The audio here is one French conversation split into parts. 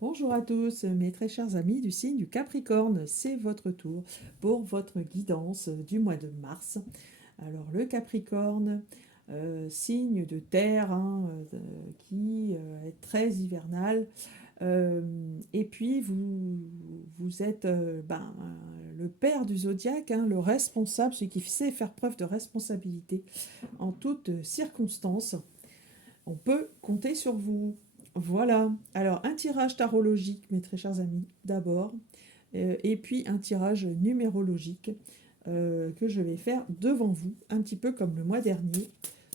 Bonjour à tous, mes très chers amis du signe du Capricorne, c'est votre tour pour votre guidance du mois de mars. Alors le Capricorne, signe de terre qui est très hivernal, et puis vous êtes le père du zodiaque, le responsable, celui qui sait faire preuve de responsabilité en toutes circonstances. On peut compter sur vous. Voilà. Alors, un tirage tarologique, mes très chers amis, d'abord, et puis un tirage numérologique que je vais faire devant vous, un petit peu comme le mois dernier,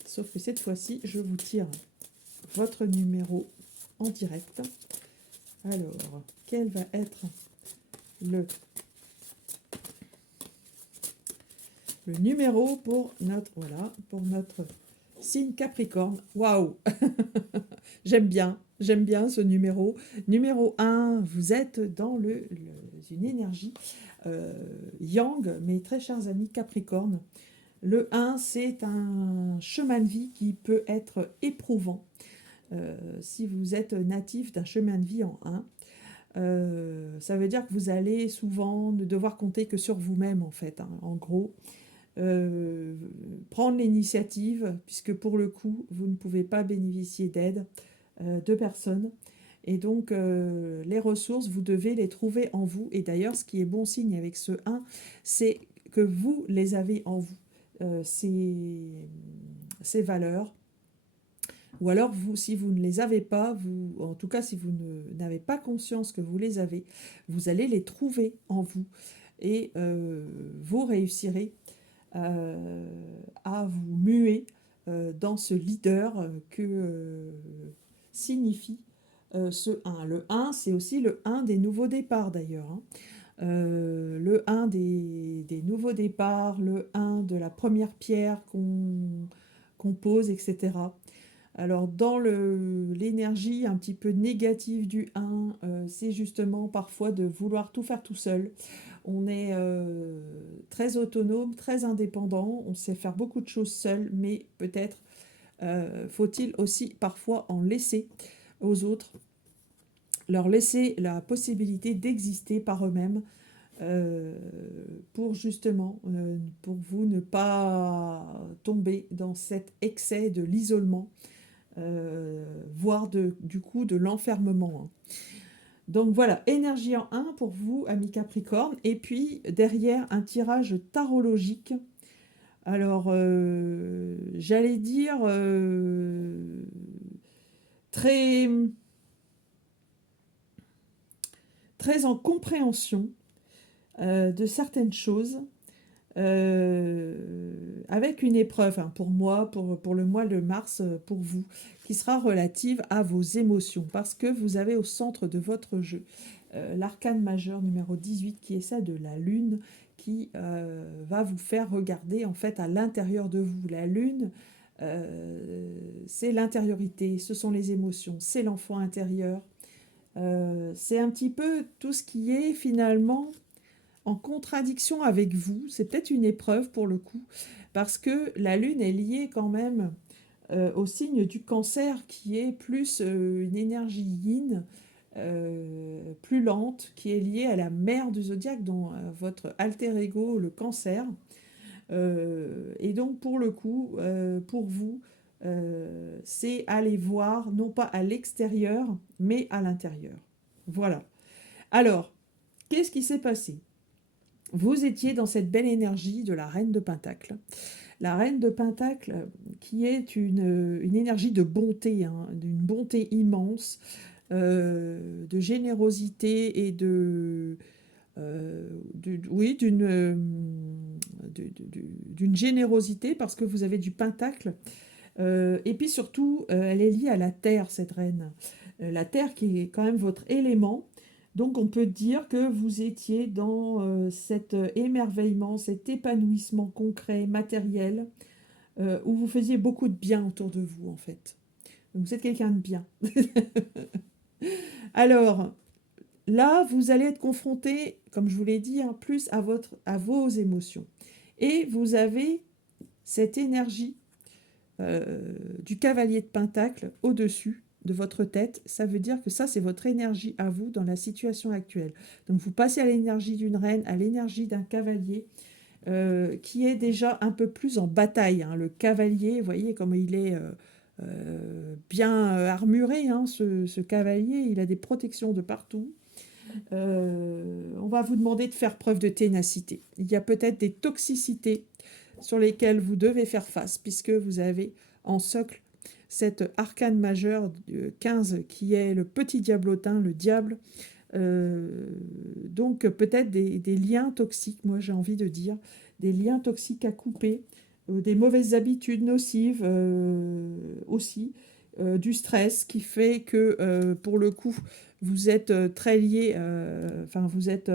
sauf que cette fois-ci, je vous tire votre numéro en direct. Alors, quel va être le, le numéro pour pour notre signe Capricorne? Waouh. J'aime bien ce numéro. Numéro un, vous êtes dans une énergie yang, mes très chers amis Capricorne. Le un, c'est un chemin de vie qui peut être éprouvant. Si vous êtes natif d'un chemin de vie en un, ça veut dire que vous allez souvent ne devoir compter que sur vous-même, en fait, en gros. Euh, Prendre l'initiative, puisque pour le coup, vous ne pouvez pas bénéficier d'aide de personnes. Et donc, les ressources, vous devez les trouver en vous. Et d'ailleurs, ce qui est bon signe avec ce un, c'est que vous les avez en vous, ces valeurs. Ou alors, vous, si vous ne les avez pas, vous, en tout cas, si vous n'avez pas conscience que vous les avez, vous allez les trouver en vous. Et vous réussirez à vous muer dans ce leader que signifie ce un. Le un, c'est aussi le un des nouveaux départs d'ailleurs. Le un des nouveaux départs, le un de la première pierre qu'on pose, etc. Alors dans l'énergie un petit peu négative du un, c'est justement parfois de vouloir tout faire tout seul. On est très autonome, très indépendant, on sait faire beaucoup de choses seul, mais peut-être faut-il aussi parfois en laisser aux autres, leur laisser la possibilité d'exister par eux-mêmes, euh, pour justement, pour vous ne pas tomber dans cet excès de l'isolement, voire du coup de l'enfermement. Donc voilà, énergie en un pour vous, amis Capricorne, et puis derrière un tirage tarologique. Alors, j'allais dire très, très en compréhension de certaines choses, avec une épreuve, pour moi, pour le mois de mars, pour vous, qui sera relative à vos émotions, parce que vous avez au centre de votre jeu l'arcane majeur numéro 18, qui est ça de la lune, qui va vous faire regarder en fait à l'intérieur de vous. La lune, c'est l'intériorité, ce sont les émotions, c'est l'enfant intérieur. C'est un petit peu tout ce qui est finalement en contradiction avec vous. C'est peut-être une épreuve pour le coup, parce que la lune est liée quand même au signe du cancer, qui est plus une énergie yin, plus lente, qui est liée à la mère du zodiaque, dont votre alter ego, le cancer. Et donc pour le coup, pour vous, c'est aller voir, non pas à l'extérieur, mais à l'intérieur. Voilà. Alors, qu'est-ce qui s'est passé? Vous étiez dans cette belle énergie de la reine de Pentacle. La reine de Pentacle, qui est une énergie de bonté, d'une bonté immense, de générosité et oui, d'une générosité, parce que vous avez du Pentacle. Et puis surtout, elle est liée à la terre, cette reine. La terre qui est quand même votre élément. Donc on peut dire que vous étiez dans cet émerveillement, cet épanouissement concret, matériel, où vous faisiez beaucoup de bien autour de vous, en fait. Donc vous êtes quelqu'un de bien. Alors, là, vous allez être confronté, comme je vous l'ai dit, plus à vos émotions. Et vous avez cette énergie du cavalier de Pentacle au-dessus, de votre tête, ça veut dire que ça, c'est votre énergie à vous dans la situation actuelle. Donc vous passez à l'énergie d'une reine, à l'énergie d'un cavalier, qui est déjà un peu plus en bataille, hein. Le cavalier, vous voyez comme il est bien armuré, hein, ce cavalier, il a des protections de partout. On va vous demander de faire preuve de ténacité. Il y a peut-être des toxicités sur lesquelles vous devez faire face, puisque vous avez en socle cette arcane majeure 15 qui est le petit diablotin, le diable. Donc peut-être des liens toxiques, moi j'ai envie de dire, des liens toxiques à couper, des mauvaises habitudes nocives aussi, du stress qui fait que pour le coup vous êtes très lié, enfin vous êtes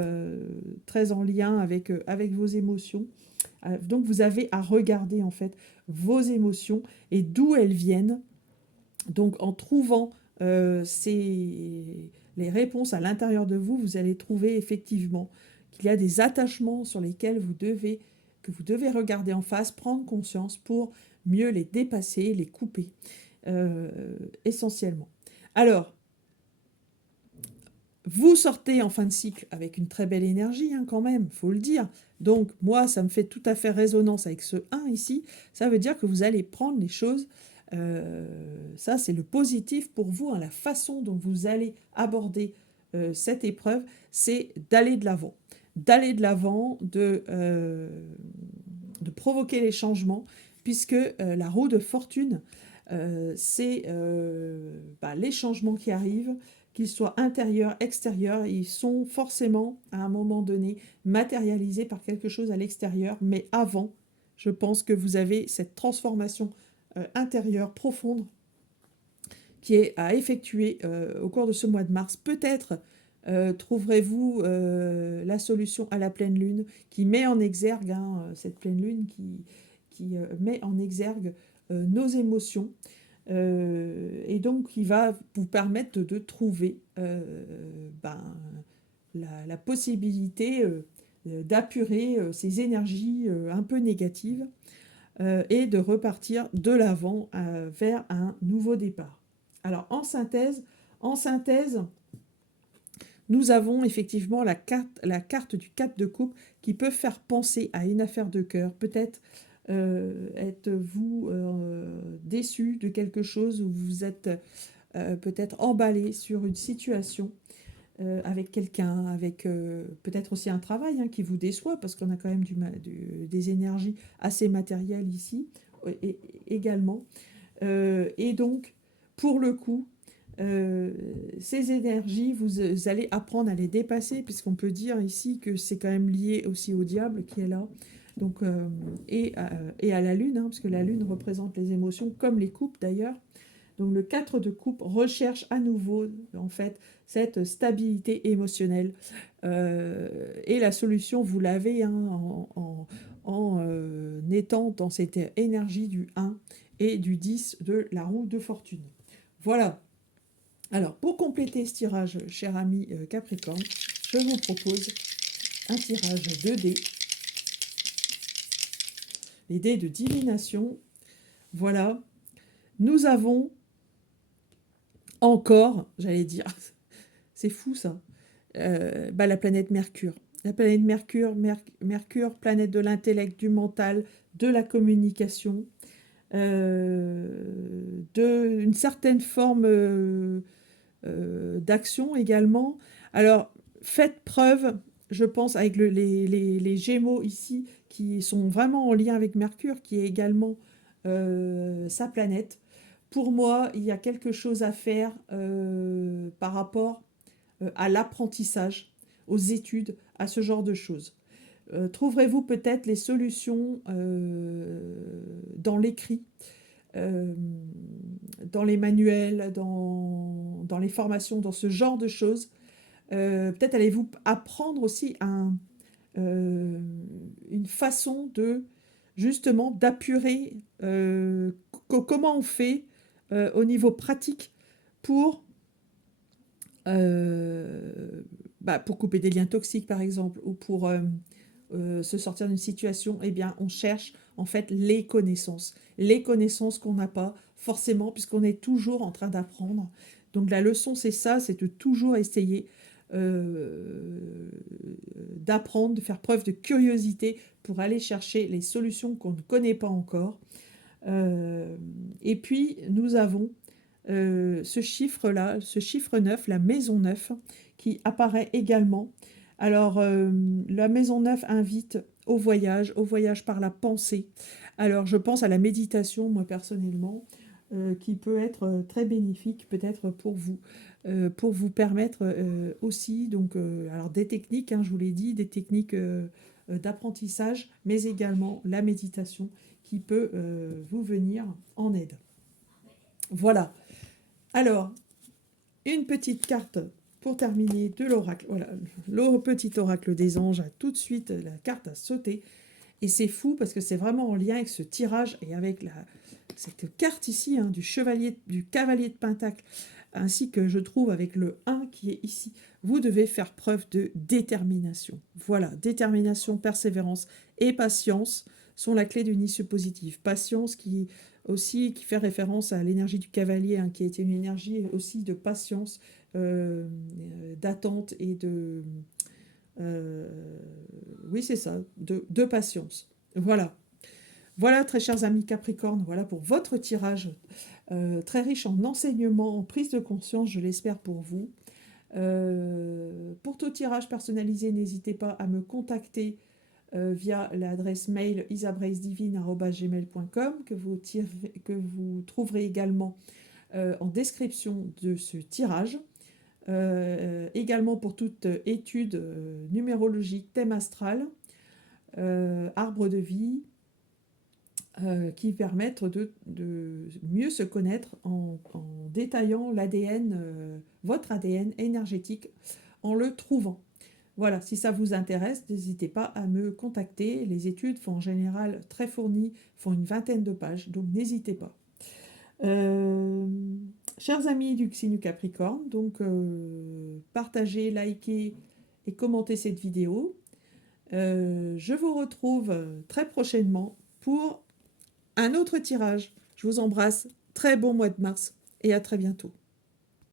très en lien avec vos émotions. Donc vous avez à regarder en fait vos émotions et d'où elles viennent. Donc en trouvant les réponses à l'intérieur de vous, vous allez trouver effectivement qu'il y a des attachements sur lesquels que vous devez regarder en face, prendre conscience pour mieux les dépasser, les couper, essentiellement. Alors, vous sortez en fin de cycle avec une très belle énergie, hein, quand même, faut le dire. Donc, moi, ça me fait tout à fait résonance avec ce 1 ici. Ça veut dire que vous allez prendre les choses. Ça, c'est le positif pour vous, hein, la façon dont vous allez aborder cette épreuve, c'est d'aller de l'avant. D'aller de l'avant, de provoquer les changements, puisque la roue de fortune, c'est les changements qui arrivent, qu'ils soient intérieurs, extérieurs, ils sont forcément, à un moment donné, matérialisés par quelque chose à l'extérieur, mais avant, je pense que vous avez cette transformation intérieure profonde qui est à effectuer au cours de ce mois de mars. Peut-être trouverez-vous la solution à la pleine lune qui met en exergue, hein, cette pleine lune qui met en exergue nos émotions, et donc qui va vous permettre de trouver la possibilité d'apurer ces énergies un peu négatives et de repartir de l'avant vers un nouveau départ. Alors en synthèse, nous avons effectivement la carte du 4 de coupe qui peut faire penser à une affaire de cœur. Peut-être êtes-vous déçu de quelque chose ou vous êtes peut-être emballé sur une situation avec quelqu'un, avec peut-être aussi un travail qui vous déçoit parce qu'on a quand même des énergies assez matérielles ici également. Et donc, pour le coup, ces énergies, vous allez apprendre à les dépasser, puisqu'on peut dire ici que c'est quand même lié aussi au diable qui est là, donc, et à la lune, parce que la lune représente les émotions, comme les coupes d'ailleurs. Donc le 4 de coupe recherche à nouveau, en fait, cette stabilité émotionnelle. Et la solution, vous l'avez en étant dans cette énergie du 1 et du 10 de la roue de fortune. Voilà. Alors, pour compléter ce tirage, cher ami Capricorne, je vous propose un tirage 2 dés. Les dés de divination. Voilà. Nous avons encore, j'allais dire, c'est fou ça, la planète Mercure. La planète Mercure, Mercure, planète de l'intellect, du mental, de la communication, d'une certaine forme d'action également. Alors, faites preuve, je pense, avec les Gémeaux ici, qui sont vraiment en lien avec Mercure, qui est également sa planète. Pour moi, il y a quelque chose à faire par rapport à l'apprentissage, aux études, à ce genre de choses. Trouverez-vous peut-être les solutions dans l'écrit, dans les manuels, dans les formations, dans ce genre de choses. Peut-être allez-vous apprendre aussi une façon de justement d'apurer comment on fait au niveau pratique pour pour couper des liens toxiques par exemple, ou pour se sortir d'une situation. Eh bien on cherche en fait les connaissances qu'on n'a pas forcément, puisqu'on est toujours en train d'apprendre. Donc la leçon, c'est ça, c'est de toujours essayer d'apprendre, de faire preuve de curiosité pour aller chercher les solutions qu'on ne connaît pas encore. Et puis, nous avons ce chiffre-là, ce chiffre 9, la maison 9, qui apparaît également. Alors, la maison 9 invite au voyage par la pensée. Alors, je pense à la méditation, moi personnellement, qui peut être très bénéfique peut-être pour vous permettre aussi, donc, alors des techniques, hein, je vous l'ai dit, des techniques d'apprentissage, mais également la méditation qui peut vous venir en aide. Voilà. Alors, une petite carte pour terminer de l'oracle. Voilà, le petit oracle des anges a tout de suite la carte à sauter. Et c'est fou parce que c'est vraiment en lien avec ce tirage et avec cette carte ici, hein, du cavalier de pentacle, ainsi que je trouve avec le 1 qui est ici. Vous devez faire preuve de détermination. Voilà, détermination, persévérance et patience sont la clé d'une issue positive. Patience qui fait référence à l'énergie du cavalier, hein, qui était une énergie aussi de patience, d'attente et de... oui, c'est ça, de patience. Voilà. Voilà, très chers amis Capricorne, voilà pour votre tirage très riche en enseignements, en prise de conscience, je l'espère pour vous. Pour tout tirage personnalisé, n'hésitez pas à me contacter via l'adresse mail isabraisdivine@gmail.com que vous trouverez également en description de ce tirage. Également pour toute étude numérologique, thème astral, arbre de vie, qui permettent de mieux se connaître en détaillant l'ADN, votre ADN énergétique, en le trouvant. Voilà, si ça vous intéresse, n'hésitez pas à me contacter. Les études font en général très fournies, font une vingtaine de pages, donc n'hésitez pas. Chers amis du signe Capricorne, donc partagez, likez et commentez cette vidéo. Je vous retrouve très prochainement pour un autre tirage. Je vous embrasse. Très bon mois de mars et à très bientôt.